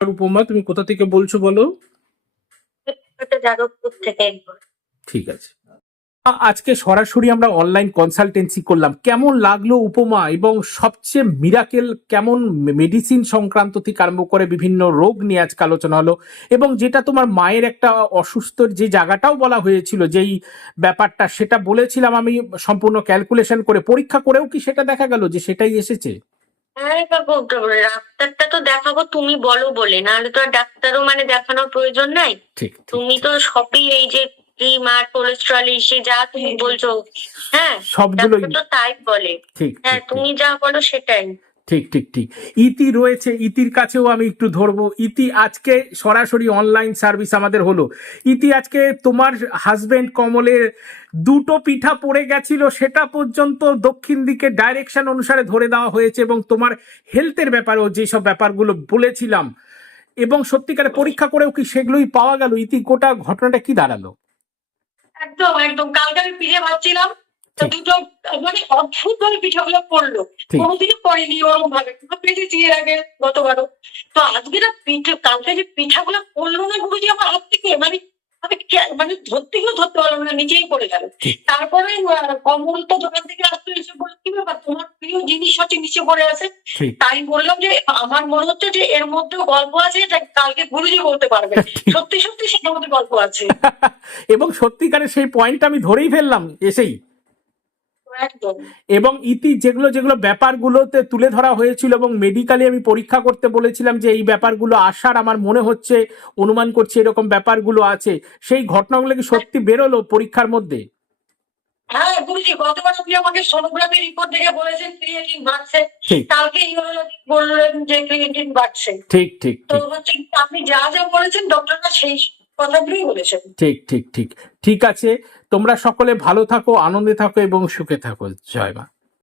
উপমা তুমি কোথা থেকে বলছো বলো? যাদবপুর থেকে। ঠিক আছে। আজকে সরাসরি আমরা অনলাইন কনসালটেন্সি করলাম। কেমন লাগল উপমা এবং সবচেয়ে মিরাকেল কেমন মেডিসিন সংক্রান্ত থেকে আরম্ভ করে বিভিন্ন রোগ নিয়ে আজকে আলোচনা হলো এবং যেটা তোমার মায়ের একটা অসুস্থর যে জায়গাটাও বলা হয়েছিল যেই ব্যাপারটা সেটা বলেছিলাম আমি সম্পূর্ণ ক্যালকুলেশন করে পরীক্ষা করেও কি সেটা দেখা গেল যে সেটাই এসেছে? হ্যাঁ বাবু ডাক্তারটা তো দেখাবো তুমি বলো বলে। নাহলে তো আর ডাক্তারও মানে দেখানোর প্রয়োজন নাই। ঠিক তুমি তো সবই এই যে মার আর কোলেস্ট্রল এসে যা তুমি বলছো হ্যাঁ? ডাক্তার তো তাই বলে। হ্যাঁ। তুমি যা বলো সেটাই। ঠিক ঠিক ঠিক। ইতি রয়েছে, ইতির কাছেও আমি একটু ধরবো। ইতি আজকে সরাসরি অনলাইন সার্ভিস আমাদের হলো। ইতি আজকে তোমার হাজবেন্ড কমলের দুটো পিঠা পড়ে গেছিল, সেটা পর্যন্ত দক্ষিণ দিকে ডাইরেকশন অনুসারে ধরে দেওয়া হয়েছে এবং তোমার হেলথের ব্যাপারেও যেসব ব্যাপারগুলো বলেছিলাম এবং সত্যিকারে পরীক্ষা করেও কি সেগুলোই পাওয়া গেল? ইতি গোটা ঘটনাটা কি দাঁড়াল? একদম একদম। কালকে আমি পিঠে ভাবছিলাম তো দুটো মানে অদ্ভুত ভাবে পিঠাগুলো পড়ল ঠিক। কোনোদিনও পড়েনি ওরকম ভাবে। পেয়েছি এর আগে গতবারও। তো আজকে না পিঠে কালকে যে পিঠাগুলো পড়ল না গুরুজি আমার হাত থেকে মানে আমি মানে ধরতে গেলেও ধরতে পারলাম না নিচেই পড়ে গেল। তারপরে কমল তো দোকান থেকে আসতে এসে বলল কি ব্যাপার? তোমার প্রিয় জিনিস হচ্ছে নিচে পড়ে আছে? তাই বললাম যে আমার মনে হচ্ছে যে এর মধ্যে গল্প আছে এটা কালকে গুরুজি বলতে পারবে। সত্যি সত্যি সেটার মধ্যে গল্প আছে। এবং সত্যিকারে সেই পয়েন্টটা আমি ধরেই ফেললাম এসেই। এবং ইতি যেগুলো যেগুলো ব্যাপারগুলোতে তুলে ধরা হয়েছিল এবং মেডিকেলি আমি পরীক্ষা করতে বলেছিলাম যে এই ব্যাপারগুলো আসার আমার মনে হচ্ছে অনুমান করছি এরকম ব্যাপারগুলো আছে সেই ঘটনাগুলো কি সত্যি বেরোলো পরীক্ষার মধ্যে? হ্যাঁ গুরুজি গতবার আপনি আমাকে সোনোগ্রাফি রিপোর্ট দেখে বলেছেন ক্রিয়েটিন বাড়ছে কালকে ইউরোলজি বললেন যে ক্রিয়েটিন বাড়ছে। ঠিক ঠিক তো হচ্ছে আপনি যা যা বলেছেন ডক্টররা সেই কথাগুলোই বলেছেন। ঠিক ঠিক ঠিক। ঠিক আছে তোমরা সকলে ভালো থাকো আনন্দে থাকো এবং সুখে থাকো। জয় মা।